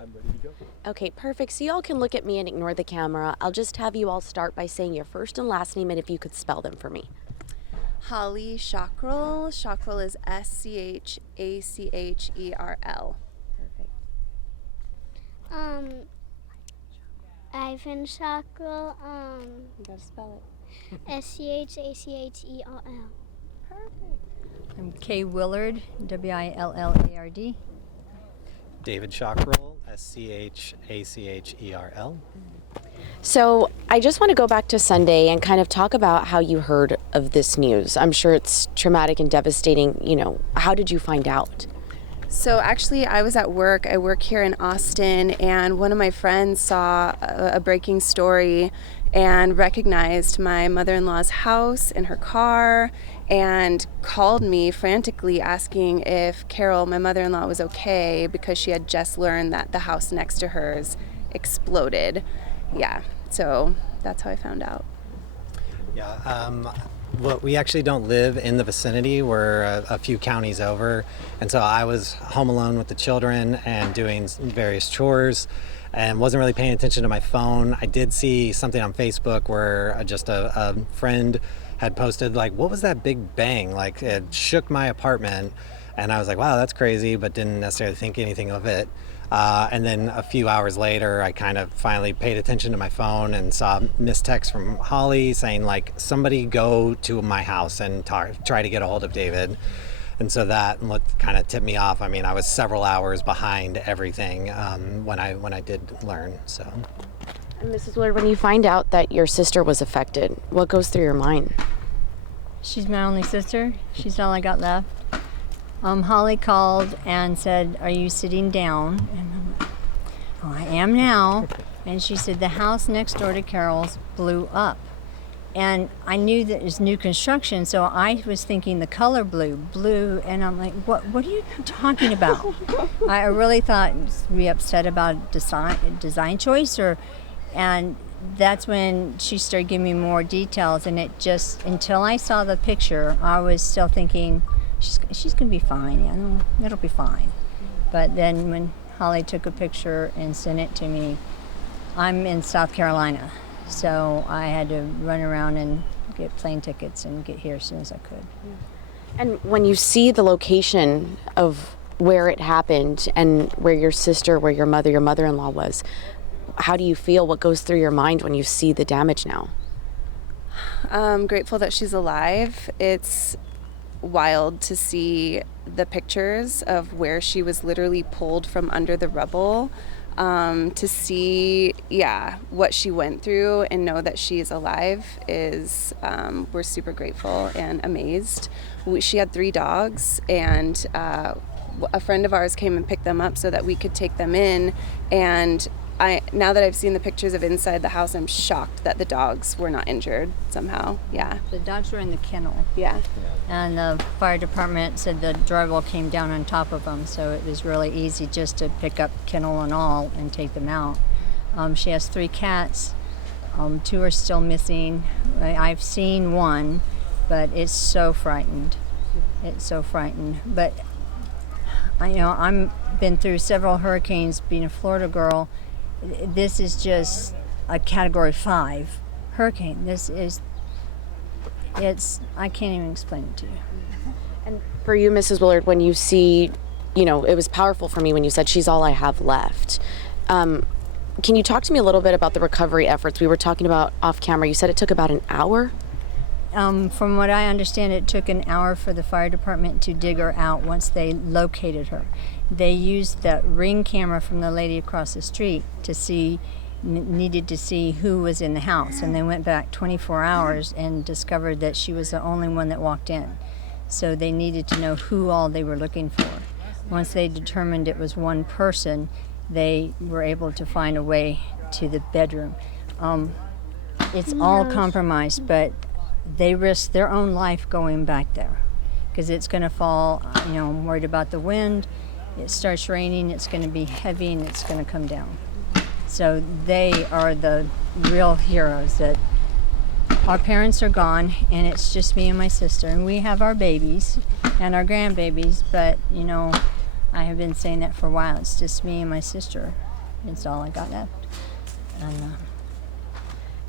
I'm ready to go. Okay, perfect. So y'all can look at me and ignore the camera. I'll just have you all start by saying your first and last name and if you could spell them for me. Holly Schacherl. Schacherl is Schaccherl. Perfect. Ivan Schacherl, You gotta spell Schaccherl. I'm Kay Willard, Willard. David Schacherl, Schacherl. So I just want to go back to Sunday and kind of talk about how you heard of this news. I'm sure it's traumatic and devastating. How did you find out? So actually, I was at work. I work here in Austin, and one of my friends saw a breaking story and recognized my mother-in-law's house and her car and called me frantically asking if Carol, my mother-in-law, was okay because she had just learned that the house next to hers exploded. Yeah, so that's how I found out. Yeah, well, we actually don't live in the vicinity. We're a few counties over. And so I was home alone with the children and doing various chores and wasn't really paying attention to my phone. I did see something on Facebook where just a friend had posted, like, what was that big bang? Like, it shook my apartment. And I was like, wow, that's crazy, but didn't necessarily think anything of it. And then a few hours later, I kind of finally paid attention to my phone and saw a missed text from Holly saying, like, somebody go to my house and try to get a hold of David. And so that kind of tipped me off. I mean, I was several hours behind everything when I did learn. So. And Mrs. Willard, when you find out that your sister was affected, what goes through your mind? She's my only sister. She's all I got left. Holly called and said, "Are you sitting down?" And I'm like, "Oh, I am now." And she said, "The house next door to Carol's blew up." And I knew that it was new construction, so I was thinking the color blue, and I'm like, what are you talking about? I really thought we upset about design choice, and that's when she started giving me more details, and it just, until I saw the picture, I was still thinking, she's gonna be fine. Yeah, no, it'll be fine. But then when Holly took a picture and sent it to me, I'm in South Carolina, so I had to run around and get plane tickets and get here as soon as I could. And when you see the location of where it happened and where your sister, where your mother-in-law was, how do you feel? What goes through your mind when you see the damage now? I'm grateful that she's alive. It's wild to see the pictures of where she was literally pulled from under the rubble, to see what she went through and know that she is alive is we're super grateful and amazed. She had 3 dogs, and a friend of ours came and picked them up so that we could take them in, and now that I've seen the pictures of inside the house, I'm shocked that the dogs were not injured somehow. Yeah. The dogs were in the kennel. Yeah. And the fire department said the drywall came down on top of them, so it was really easy just to pick up kennel and all and take them out. She has 3 cats. 2 are still missing. I've seen one, but it's so frightened. It's so frightened. But I'm been through several hurricanes being a Florida girl. This is just a Category 5 hurricane. I can't even explain it to you. And for you, Mrs. Willard, when you see, it was powerful for me when you said she's all I have left. Can you talk to me a little bit about the recovery efforts we were talking about off camera? You said it took about an hour? From what I understand, it took an hour for the fire department to dig her out once they located her. They used the Ring camera from the lady across the street needed to see who was in the house, and they went back 24 hours and discovered that she was the only one that walked in. So they needed to know who all they were looking for. Once they determined it was one person, they were able to find a way to the bedroom. It's all compromised, but they risked their own life going back there because it's going to fall. I'm worried about the wind. It starts raining, it's going to be heavy, and it's going to come down. So they are the real heroes. That our parents are gone, and it's just me and my sister, and we have our babies and our grandbabies, but I have been saying that for a while. It's just me and my sister. It's all I got left.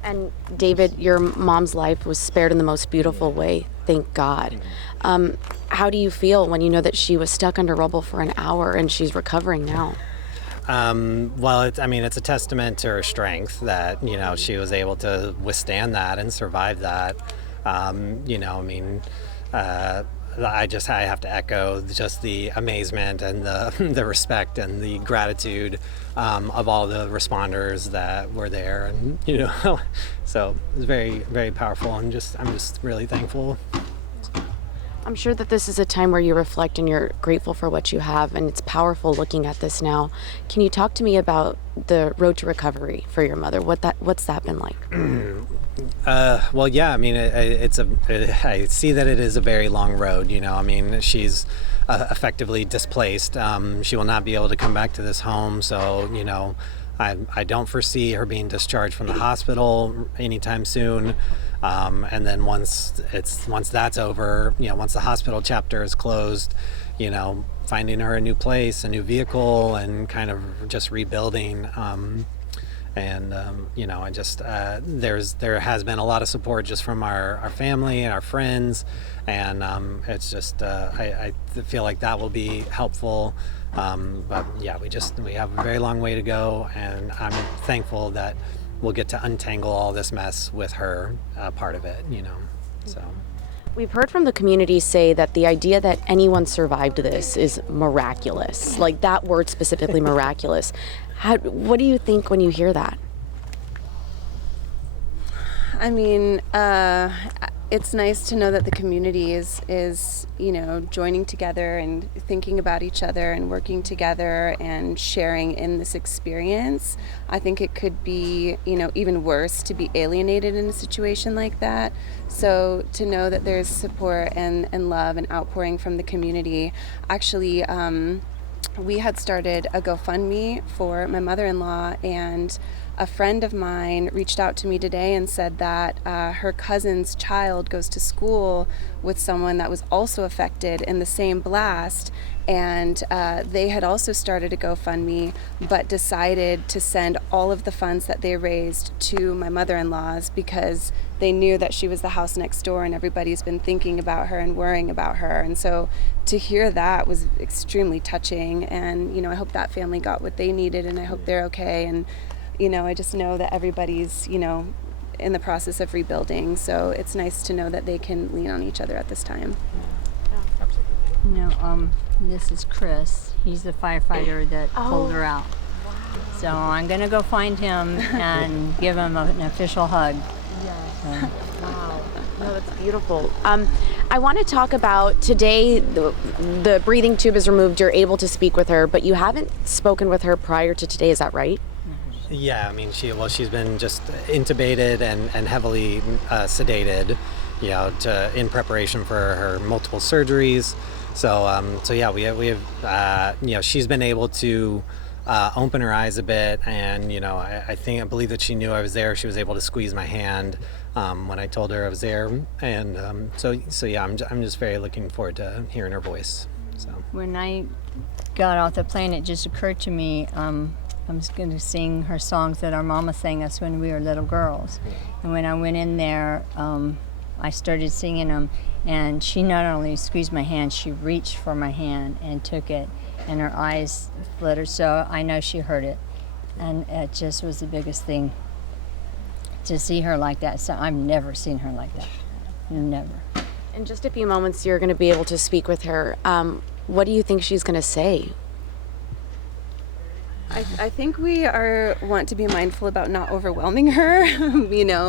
And David, your mom's life was spared in the most beautiful way, thank God. How do you feel when you know that she was stuck under rubble for an hour and she's recovering now? Well, it's a testament to her strength that, she was able to withstand that and survive that. I have to echo just the amazement and the respect and the gratitude of all the responders that were there, and so it was very, very powerful, and I'm just really thankful. I'm sure that this is a time where you reflect and you're grateful for what you have, and it's powerful looking at this now. Can you talk to me about the road to recovery for your mother? What's that been like? Well, yeah, I see that it is a very long road, she's effectively displaced. She will not be able to come back to this home, so, I don't foresee her being discharged from the hospital anytime soon. And then once that's over, once the hospital chapter is closed, finding her a new place, a new vehicle, and kind of just rebuilding. There has been a lot of support just from our family and our friends, and it's just I feel like that will be helpful. But yeah, we have a very long way to go, and I'm thankful that we'll get to untangle all this mess with her part of it, so. We've heard from the community say that the idea that anyone survived this is miraculous, like that word specifically, miraculous. What do you think when you hear that? It's nice to know that the community is joining together and thinking about each other and working together and sharing in this experience. I think it could be, even worse to be alienated in a situation like that. So to know that there's support and love and outpouring from the community. Actually, we had started a GoFundMe for my mother-in-law, and a friend of mine reached out to me today and said that her cousin's child goes to school with someone that was also affected in the same blast, and they had also started a GoFundMe but decided to send all of the funds that they raised to my mother-in-law's because they knew that she was the house next door and everybody's been thinking about her and worrying about her. And so to hear that was extremely touching, and I hope that family got what they needed, and I hope they're okay. And I just know that everybody's, in the process of rebuilding. So it's nice to know that they can lean on each other at this time. This is Chris. He's the firefighter that pulled her out. Wow. So I'm going to go find him and give him an official hug. Yeah. Wow. No, that's beautiful. I want to talk about today, the breathing tube is removed. You're able to speak with her, but you haven't spoken with her prior to today. Is that right? Yeah, she's been just intubated and heavily sedated, in preparation for her multiple surgeries. So yeah, we have she's been able to open her eyes a bit, and I believe that she knew I was there. She was able to squeeze my hand when I told her I was there, and so yeah, I'm just very looking forward to hearing her voice. So when I got off the plane, it just occurred to me. I was going to sing her songs that our mama sang us when we were little girls. And when I went in there, I started singing them, and she not only squeezed my hand, she reached for my hand and took it, and her eyes fluttered, so I know she heard it. And it just was the biggest thing to see her like that. So I've never seen her like that. Never. In just a few moments, you're going to be able to speak with her. What do you think she's going to say? I think we want to be mindful about not overwhelming her,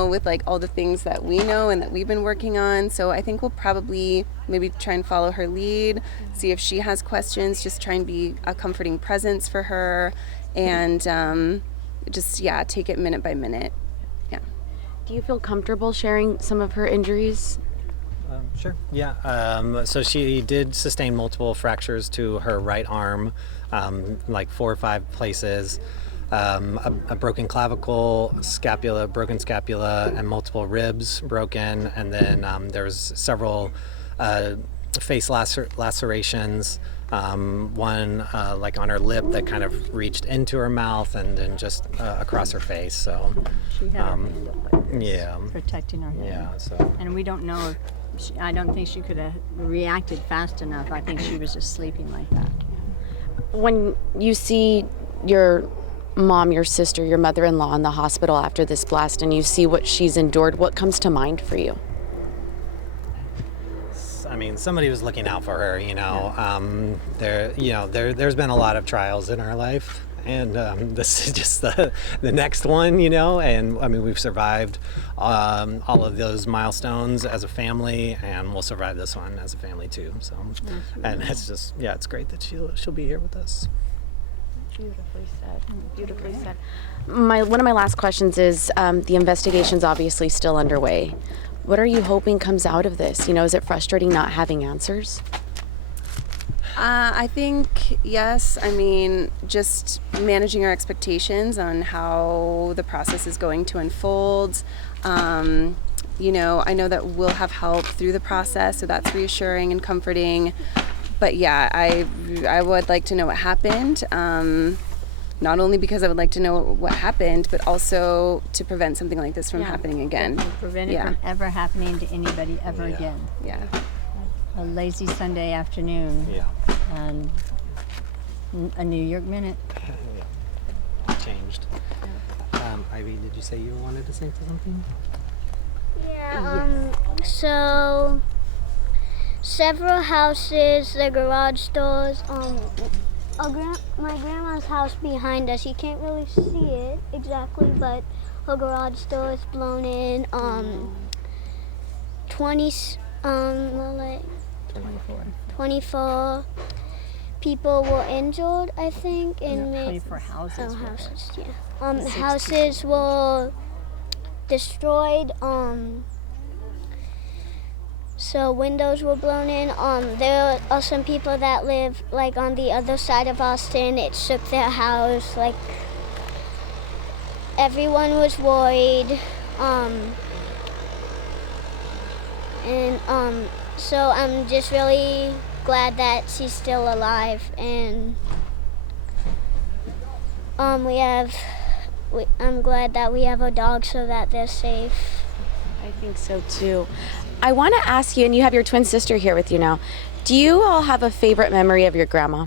with like all the things that we know and that we've been working on. So I think we'll probably maybe try and follow her lead, see if she has questions, just try and be a comforting presence for her, and take it minute by minute. Yeah. Do you feel comfortable sharing some of her injuries? Sure. Yeah. So she did sustain multiple fractures to her right arm, like 4 or 5 places, a broken clavicle, broken scapula, and multiple ribs broken. And then there was several face lacerations, one like on her lip that kind of reached into her mouth and then just across her face. So She had her hand up like this, yeah, protecting her head. yeah. So And we don't know if I don't think she could have reacted fast enough. I think she was just sleeping like that. When you see your mom, your sister, your mother-in-law in the hospital after this blast and you see what she's endured, what comes to mind for you? I mean, somebody was looking out for her. There's been a lot of trials in our life, and this is just the next one. And I mean, we've survived all of those milestones as a family, and we'll survive this one as a family too. So, and it's just it's great that she'll be here with us. Beautifully said. Beautifully said. One of my last questions is the investigation's obviously still underway. What are you hoping comes out of this? Is it frustrating not having answers? I think yes. I mean, just managing our expectations on how the process is going to unfold. I know that we'll have help through the process, so that's reassuring and comforting. But yeah, I would like to know what happened. Not only because I would like to know what happened, but also to prevent something like this from happening again. And prevent it from ever happening to anybody ever again. Yeah. A lazy Sunday afternoon. Yeah. And a New York minute. Changed. Ivy, did you say you wanted to say something? Yeah, so several houses, the garage doors, my grandma's house behind us, you can't really see it exactly, but her garage door is blown in. 24 people were injured, I think, and 24 houses. houses, yeah. Houses were destroyed. So windows were blown in. There are some people that live like on the other side of Austin. It shook their house. Like everyone was worried. So I'm just really glad that she's still alive, and I'm glad that we have a dog so that they're safe. I think so too. I want to ask you, and you have your twin sister here with you now, do you all have a favorite memory of your grandma?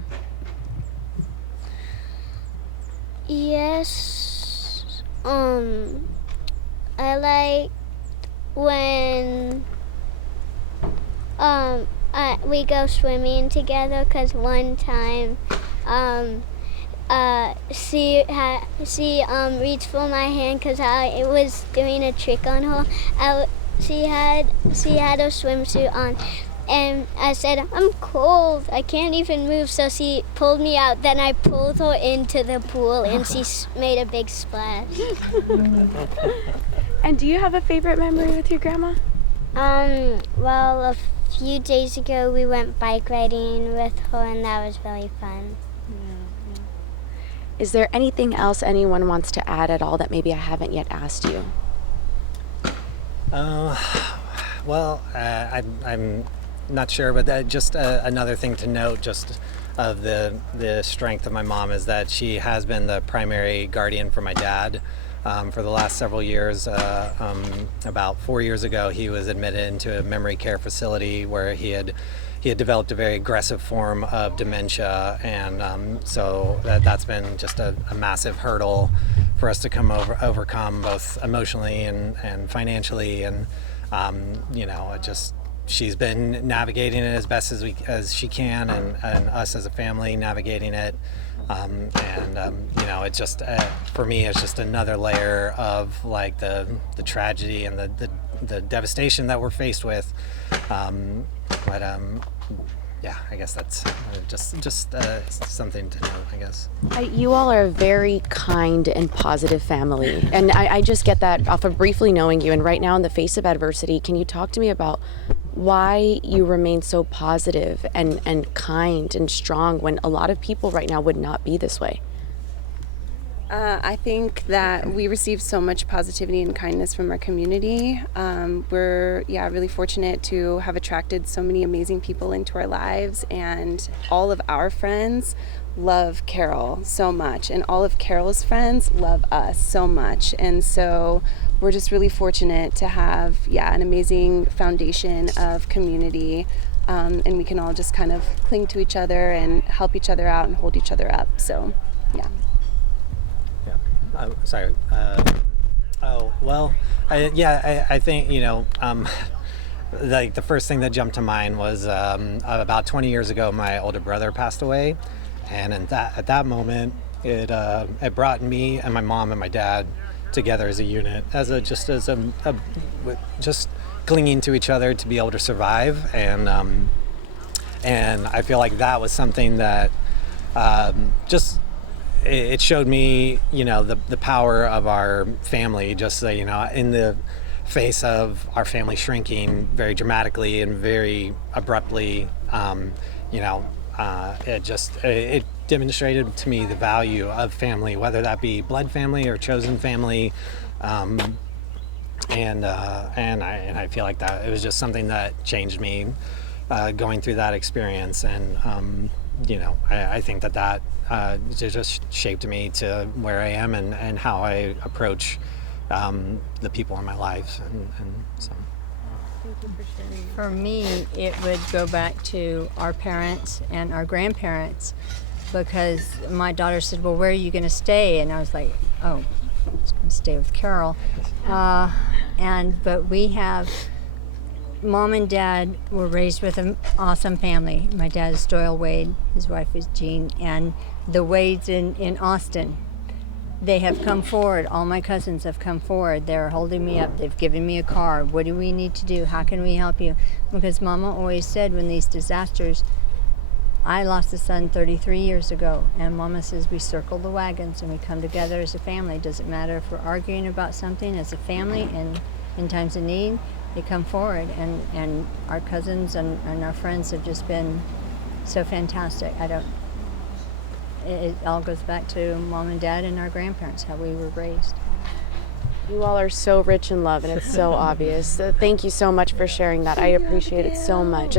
Yes. I like when we go swimming together, because one time she reached for my hand because I was doing a trick on her. She had a swimsuit on, and I said, I'm cold, I can't even move, so she pulled me out. Then I pulled her into the pool, and she made a big splash. And do you have a favorite memory with your grandma? Well, a few days ago we went bike riding with her, and that was really fun. Is there anything else anyone wants to add at all that maybe I haven't yet asked you? I'm not sure, but just another thing to note, just of the strength of my mom, is that she has been the primary guardian for my dad for the last several years. About 4 years ago, he was admitted into a memory care facility where he had developed a very aggressive form of dementia, and so that's been just a massive hurdle for us to overcome, both emotionally and financially, and she's been navigating it as best as she can, and us as a family navigating it, it's just for me, it's just another layer of like the tragedy and the devastation that we're faced with. I guess that's just something to note, I guess. You all are a very kind and positive family, and I just get that off of briefly knowing you. And right now, in the face of adversity, can you talk to me about why you remain so positive and kind and strong when a lot of people right now would not be this way? I think that we receive so much positivity and kindness from our community. We're really fortunate to have attracted so many amazing people into our lives, and all of our friends love Carol so much, and all of Carol's friends love us so much. And so we're just really fortunate to have an amazing foundation of community, and we can all just kind of cling to each other and help each other out and hold each other up. So Sorry. I think, like the first thing that jumped to mind was about 20 years ago, my older brother passed away. And at that moment, it brought me and my mom and my dad together as a unit, just clinging to each other to be able to survive. And I feel like that was something that it showed me, the power of our family, just so, in the face of our family shrinking very dramatically and very abruptly, it demonstrated to me the value of family, whether that be blood family or chosen family. And I feel like that it was just something that changed me going through that experience. And, I think that just shaped me to where I am and how I approach the people in my life. And so. For me, it would go back to our parents and our grandparents, because my daughter said, well, where are you going to stay? And I was like, oh, I was going to stay with Carol. But we have, Mom and Dad were raised with an awesome family. My dad is Doyle Wade, his wife is Jean, and the Wades in Austin. They have come forward. All my cousins have come forward. They're holding me up. They've given me a car. What do we need to do? How can we help you? Because Mama always said, when these disasters, I lost a son 33 years ago, and Mama says we circle the wagons and we come together as a family. Doesn't matter if we're arguing about something, as a family, and in times of need, they come forward. And our cousins and our friends have just been so fantastic. It all goes back to Mom and Dad and our grandparents, how we were raised. You all are so rich in love, and it's so obvious. Thank you so much for sharing that. I appreciate it so much.